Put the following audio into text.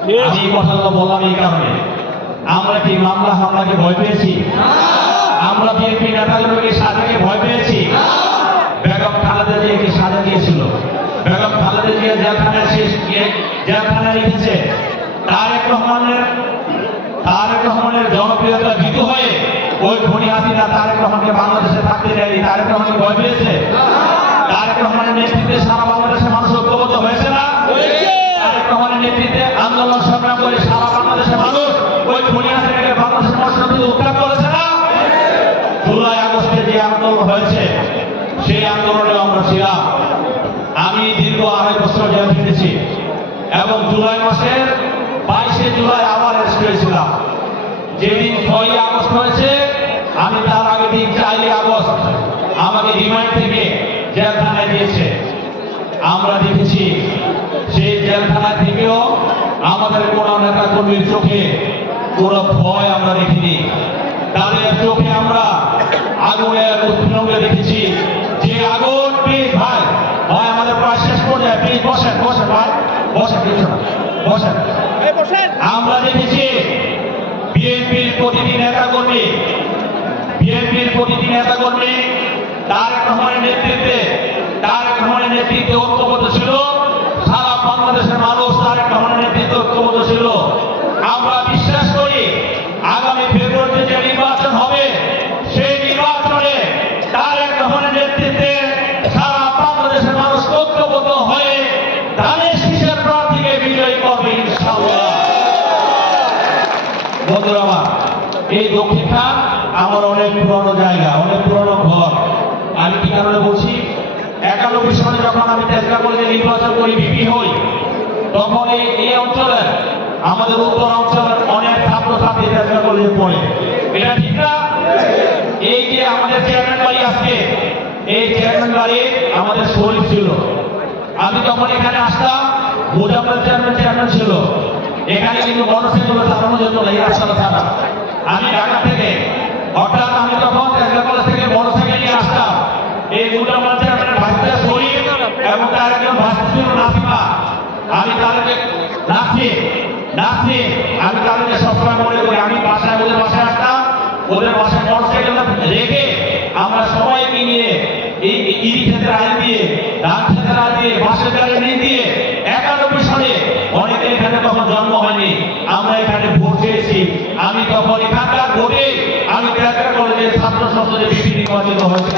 আমি কথাগুলো বললাম এই কারণে, আমরা কি মামলা হামলাকে ভয় পেয়েছি? আমরা বিএনপি নেতাগুলোকে সাজাকে ভয় পেয়েছি? বেগম খালেদা জিয়াকে সাজা দিয়েছিল, বেগম খালেদা জিয়া জেলখানায় জেলখানায় রেখেছে। তারেক রহমানের জনপ্রিয়তা ভীত হয়ে ওই খুনি হাসিনা তারেক রহমানকে বাংলাদেশে থাকতে দেয়নি। তারেক রহমানকে ভয় পেয়েছে? তারেক রহমানের নেতৃত্বে সারা বাংলাদেশের মানুষ ঐক্যবদ্ধ হয়েছে না? তারেক রহমানের নেতৃত্বে আন্দোলন সংগ্রাম করে সারা বাংলাদেশের মানুষ ওই খুনি হাসিনাকে বাংলাদেশের মানুষের থেকে উদ্ধার করেছে না? জুলাই আগস্টে যে আন্দোলন হয়েছে সেই আন্দোলনে আমরা ছিলাম। আমি দীর্ঘ 2.5 বছর জেল খেটেছি এবং জুলাই মাসের 22শে জুলাই আবার অ্যারেস্ট হয়েছিলাম। যেদিন 6ই আগস্ট হয়েছে আমি তার আগে দিন 4ই আগস্ট আমাকে রিমান্ড থেকে জেলখানায় দিয়েছে। আমরা দেখেছি সেই জেলখানা থেকেও আমাদের কোনো নেতা কর্মীর চোখে কোনো ভয় আমরা দেখিনি। তাদের চোখে আমরা আগুনের উৎপীড়নকে দেখেছি। যে আগুন, প্লিজ ভাই ভাই আমাদের প্রায় শেষ পর্যায়ে, প্লিজ বসেন বসেন ভাই বসেন, কিছু না বসেন। আমরা দেখেছি বিএনপির প্রতিটি নেতাকর্মী তারেক রহমানের নেতৃত্বে ঐক্যবদ্ধ ছিল। সারা বাংলাদেশের মানুষ তারেক রহমানের নেতৃত্বে ঐক্যবদ্ধ ছিল। আমরা বিশ্বাস করি আগামী ফেব্রুয়ারিতে যে নির্বাচন হবে সেই নির্বাচনে তারেক রহমানের নেতৃত্বে সারা বাংলাদেশের মানুষ ঐক্যবদ্ধ হয়ে ধানের শীষের প্রার্থীকে বিজয়ী করবে ইনশাআল্লাহ। বন্ধুরা আমার, এই দক্ষিণখান আমার অনেক পুরনো জায়গা, অনেক পুরনো ঘর। আমি কি কারণে বলছি, 91 সালে যখন আমি তেজগাঁ কলেজে নির্বাচন করি, বিপি হই, তখন এই অঞ্চলের আমাদের উত্তর অঞ্চলের অনেক ছাত্রছাত্রী তেজগাঁ কলেজে পড়ে। এটা ঠিক না? এই যে আমাদের চেয়ারম্যান বাড়ি আজকে, এই চেয়ারম্যান বাড়ি আমাদের শরীর ছিল। আমি যখন এখানে আসতাম মুজাফর চেয়ারম্যান ছিল। এখানে কিন্তু মোটরসাইকেল চালানো যেত না, এই রাস্তাটা ছাড়া। আমি ঢাকা থেকে হঠাৎ আমি যখন তেজগাঁ কলেজ থেকে মোটরসাইকেল নিয়ে আসতাম, এই মুজাফর চেয়ারম্যানের ভাইসটা শরীর এবং তার একজন ভাইস ছিল নাসিমা। আমি তাদেরকে নাসিম আমি তাদেরকে সবসময় মনে করি। আমি ওদের বাসায় আসতাম, ওদের বাসায় মোটরসাইকেলটা রেখে আমরা সবাইকে নিয়ে এই ইরি ক্ষেতের আইন দিয়ে, ধান ক্ষেতের আইন দিয়ে, বাঁশের গাড়ি নিয়ে দিয়ে 91 সালে অনেকে এখানে তখন জন্ম হয়নি, আমরা এখানে ভোট চেয়েছি। আমি তখন এখানকার ভোটে আমি তেজগাঁ কলেজের ছাত্র সংসদে বিপি নির্বাচিত হয়েছি।